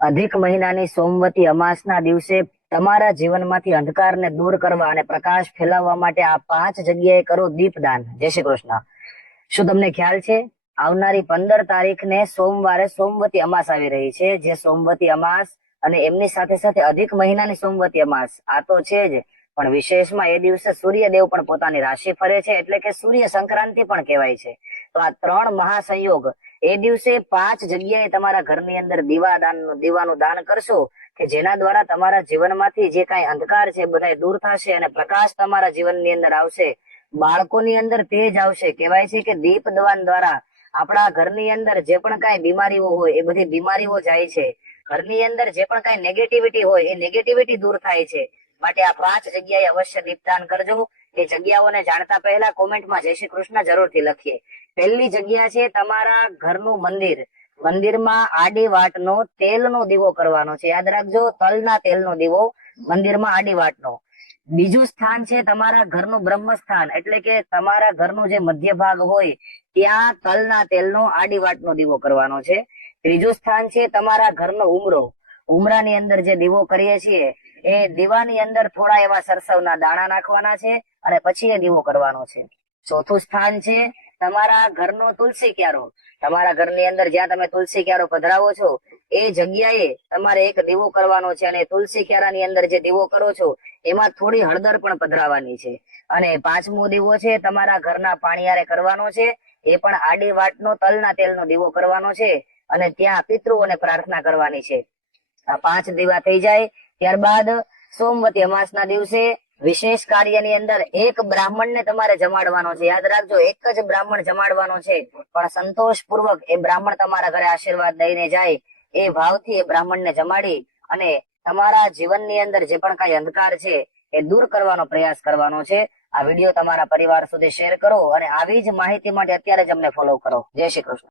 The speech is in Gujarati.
અધિક મહિનાની સોમવતી અમાસના દિવસે તમારા જીવનમાંથી અંધકારને દૂર કરવા અને પ્રકાશ ફેલાવવા માટે આ 5 જગ્યાએ કરો દીપદાન। જય શ્રી કૃષ્ણ। શું તમને ખ્યાલ છે, આવનારી 15 તારીખને સોમવારે સોમવતી અમાસ આવી રહી છે, જે સોમવતી અમાસ અને એમની સાથે સાથે અધિક મહિનાની સોમવતી અમાસ આ તો છે જ, પણ વિશેષમાં એ દિવસે સૂર્યદેવ પણ પોતાની રાશિ ફરે છે, એટલે કે સૂર્ય સંક્રાંતિ પણ કહેવાય છે। તો આ 3 મહાસંયોગ એ દિવસે 5 જગ્યાએ તમારા ઘરની અંદર દીવાનું દાન કરશો કે જેના દ્વારા તમારા જીવનમાંથી જે કાંઈ અંધકાર છે બધા દૂર થશે અને પ્રકાશ તમારા જીવનની અંદર આવશે, બાળકોની અંદર તેજ આવશે। કહેવાય છે કે દીપદાન દ્વારા આપણા ઘરની અંદર જે પણ કાંઈ બીમારીઓ હોય એ બધી બીમારીઓ જાય છે, ઘરની અંદર જે પણ કાંઈ નેગેટિવિટી હોય એ નેગેટિવિટી દૂર થાય છે। માટે આ 5 જગ્યાએ અવશ્ય દીપદાન કરજો। એ જગ્યાઓને જાણતા પહેલા કોમેન્ટમાં જય શ્રી કૃષ્ણ જરૂરથી લખીએ। પહેલી જગ્યા છે તમારા ઘરનું મંદિર। મંદિરમાં આડી વાટનો તેલનો દીવો કરવાનો છે, યાદ રાખજો, તલના તેલનો દીવો મંદિરમાં આડી વાટનો। બીજું સ્થાન છે તમારા ઘરનું બ્રહ્મસ્થાન, એટલે કે તમારા ઘરનો જે મધ્ય ભાગ હોય ત્યાં તલના તેલનો આડી વાટનો દીવો કરવાનો છે। ત્રીજું સ્થાન છે તમારા ઘરનો ઉમરો। ઉમરાની અંદર જે દીવો કરીએ છીએ એ દીવાની અંદર થોડા એવા સરસવના દાણા નાખવાના છે અને પછી એ દીવો કરવાનો છે। ચોથું સ્થાન છે તમારા ઘરનો તુલસી ક્યારો। તમારા ઘરની અંદર જ્યાં તમે તુલસી ક્યારો પધરાવો છો એ જગ્યાએ તમારે એક દીવો કરવાનો છે અને તુલસી ક્યારાની અંદર જે દીવો કરો છો એમાં થોડી હળદર પણ પધરાવવાની છે। અને 5મો દીવો છે તમારા ઘરના પાણીયારે કરવાનો છે, એ પણ આડી વાટનો તલના તેલનો દીવો કરવાનો છે અને ત્યાં પિતૃઓને પ્રાર્થના કરવાની છે। આ 5 દીવા થઈ જાય ત્યારબાદ સોમવતી અમાસના દિવસે વિશેષ કાર્યની અંદર એક બ્રાહ્મણને તમારે જમાડવાનો છે, યાદ રાખજો, એક જ બ્રાહ્મણ જમાડવાનો છે, પણ સંતોષપૂર્વક એ બ્રાહ્મણ તમારા ઘરે આશીર્વાદ દઈને જાય એ ભાવથી એ બ્રાહ્મણને જમાડી અને તમારા જીવનની અંદર જે પણ કાંઈ અંધકાર છે એ દૂર કરવાનો પ્રયાસ કરવાનો છે। આ વિડીયો તમારા પરિવાર સુધી શેર કરો અને આવી જ માહિતી માટે અત્યારે જ અમને ફોલો કરો। જય શ્રી કૃષ્ણ।